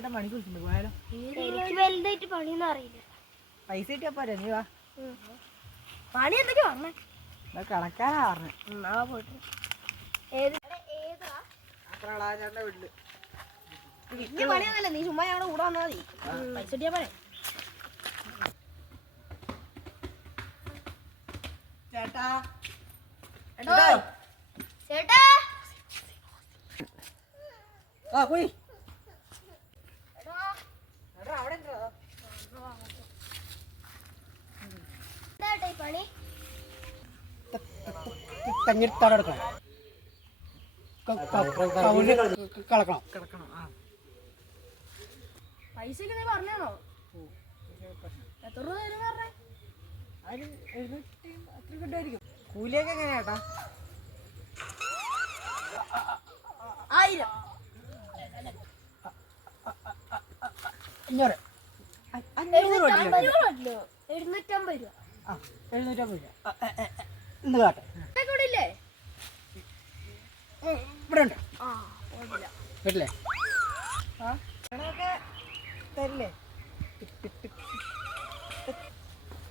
ചേട്ടൻ പണിക്ക് വിളിച്ചിട്ടുണ്ട്, പോയാലോ? എനിക്ക് വലുതായിട്ട് പണിയൊന്നും അറിയില്ല. പൈസ കിട്ടിയാ പോരെ, നീ വാ. പണി എന്തൊക്കെ പറഞ്ഞേ? കിടക്കാനാ പറഞ്ഞത്. പോയിട്ട് ചേട്ടൻ്റെ വീട്ടില് വലിയ പണിയൊന്നുമല്ല, നീ ചുമ്മാ ഞങ്ങളുടെ കൂടെ വന്നാൽ മതി. പൈസ കിട്ടിയാ പോരെ. ചേട്ടാ ചേട്ടാ ആ പോയി അവിടെ എന്താ പണി? തെങ്ങിട്ടാടെടുക്കണം, കിടക്കണം. പൈസ നീ പറഞ്ഞാണോ? എത്ര രൂപ തരും പറഞ്ഞേ? അതിന് 700 അത്ര കിട്ടുമായിരിക്കും. കൂലിയൊക്കെ എങ്ങനെയാ ചേട്ടാ? 1000. 500. 750 രൂപ. 750 രൂപ. ആ 750 രൂപ. ഇന്ന് കാട്ടെ. ഇല്ലേ? ഇവിടെ ഉണ്ട്. ആ കുഴപ്പമില്ല. കേട്ടില്ലേ? ആ പണമൊക്കെ തരില്ലേ?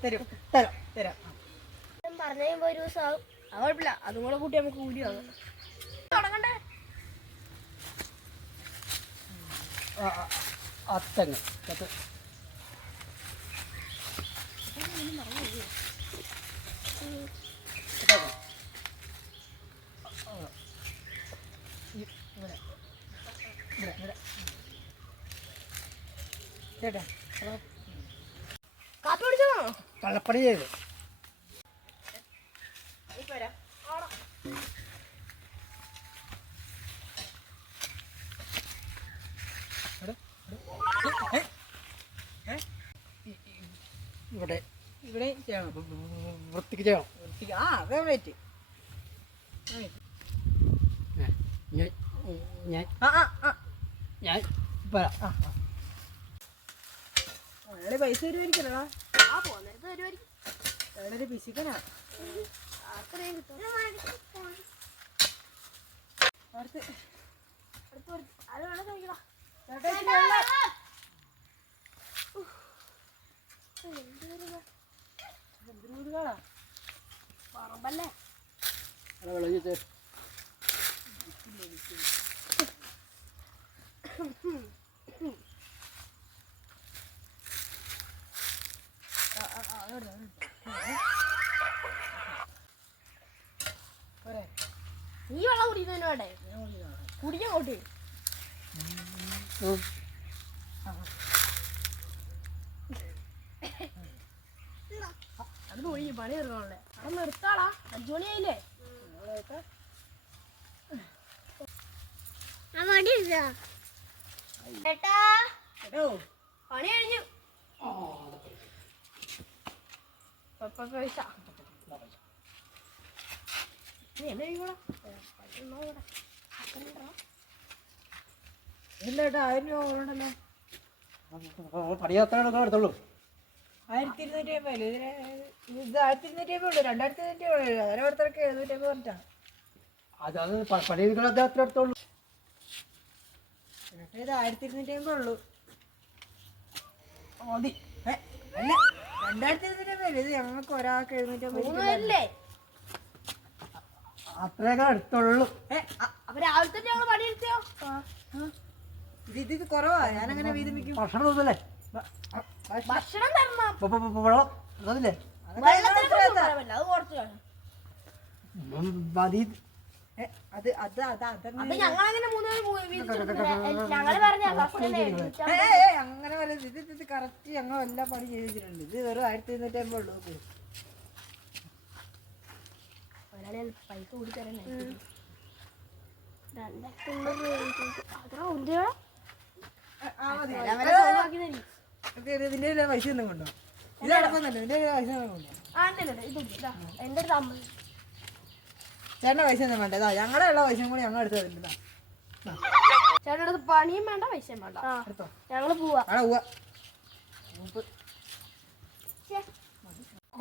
തരും തരാം തരാം. പറഞ്ഞു കഴിയുമ്പോ ഒരു ദിവസം ആവും. അത് കുഴപ്പമില്ല, അതും കൂടെ കൂട്ടി നമുക്ക് കൂലിയാകും. തുടങ്ങണ്ടേ? അത്തങ്ങ ചേട്ടാ കാപ്പി കുടിച്ചോ? കള്ളപ്പണി ചെയ്ത് ഇവിടെ ഇവിടെ ചെയ്യണം, വൃത്തിക്ക് ചെയ്യണം. വൃത്തിക്ക് ആ അതേ റേറ്റ്. ഞാൻ ഞാൻ വരാം. അയാള് പൈസ തരുമായിരിക്കണോ? ആ പോന്നേരത്ത് തരുമായിരിക്കും. അയാളൊരു പിശുക്കനാ. അത്രയും കിട്ടും. അടുത്ത് അത് വേണം കഴിക്കണം. പറമ്പല്ലേ? നീ വെള്ളം കുടിക്കുന്നതിന് വേണ്ടേ? കുടിക്കാൻ കോട്ടി അത് ഒഴിഞ്ഞു പണി തീർക്കണല്ലേ? അവിടെ നിർത്താളാ, 5 മണിയായില്ലേ? ചേട്ടാ പണി കഴിഞ്ഞു. പൈസ നീ എന്നെ കഴിക്കൂടാ? ഇല്ല ചേട്ടാ, 1000 രൂപ ഉണ്ടല്ലോ. പണിയാത്ര എടുത്തുള്ളൂ. 1250 ഇത് 1250 ഉള്ളൂ. 2250 ഉള്ളൂ. ഓരോരുത്തർക്ക് 750 പറഞ്ഞിട്ടാണ്. അത് പണിയെടുക്കുന്നത് അത്ര എടുത്തുള്ളൂ. ഇത് 1250 ഉള്ളൂ. മതി. അല്ല 2250. ഇത് ഞങ്ങൾക്ക് ഒരാൾക്ക് 750 അത്രയൊക്കെ എടുത്തുള്ളൂ. അപ്പൊ രാവിലത്തെ ഞങ്ങള് പണിയെടുത്തോ? ഇത് കുറവാ, ഞാനങ്ങനെ വീതിപ്പിക്കും. ഭക്ഷണം തോന്നല്ലേ? ഭക്ഷണം തരണം. വെള്ളം തോന്നില്ലേ? അത് കുറച്ച് മതി. അത് അത് അത് അത് ഞങ്ങളങ്ങനെ 3 ഞങ്ങള് പറഞ്ഞ അങ്ങനെ പറയുന്നത്. ഇത് കറക്റ്റ് ഞങ്ങൾ എല്ലാ പണി ചെയ്തിട്ടുണ്ട്. ഇത് വെറും 1250 ഉള്ളൂ. പൈസ കൂടി തരണേ. ഇതിന്റെ പൈസ ഒന്നും കൊണ്ടോ? ഇത് നടക്കുന്നുണ്ട്. ഇതിന്റെ പൈസ ഒന്നും കൊണ്ടോ? എന്റെ അടുത്ത് 50. ചേട്ടൻ്റെ പൈസ ഒന്നും വേണ്ട. ഇതാ ഞങ്ങളുടെ ഉള്ള പൈസ കൂടി ഞങ്ങൾ എടുത്ത് തരുന്നതാ. ചേട്ടൻ്റെ അടുത്ത് പണിയും വേണ്ട പൈസയും വേണ്ട. എടുത്തോ, ഞങ്ങള് പോവാ. അവിടെ പോവാ.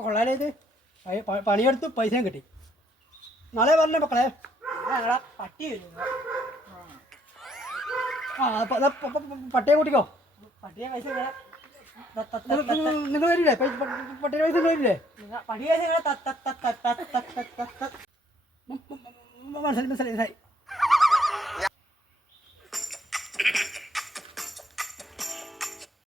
കൊള്ളാലേ ഇത്? പണിയെടുത്ത് പൈസയും കിട്ടി. നാളെ പറഞ്ഞ മക്കളെ ഞങ്ങളെ പട്ടി വരും. ആ പട്ടിയെ കൂട്ടിക്കോ. പട്ടിയെ പൈസ നിങ്ങളെ നിങ്ങൾ വരില്ലേ പട്ടിയുടെ പൈസ നിങ്ങൾ വരില്ലേ? പട്ടിയെ പൈസ നിങ്ങളെ മനസ്സിലായി മനസ്സിലായി.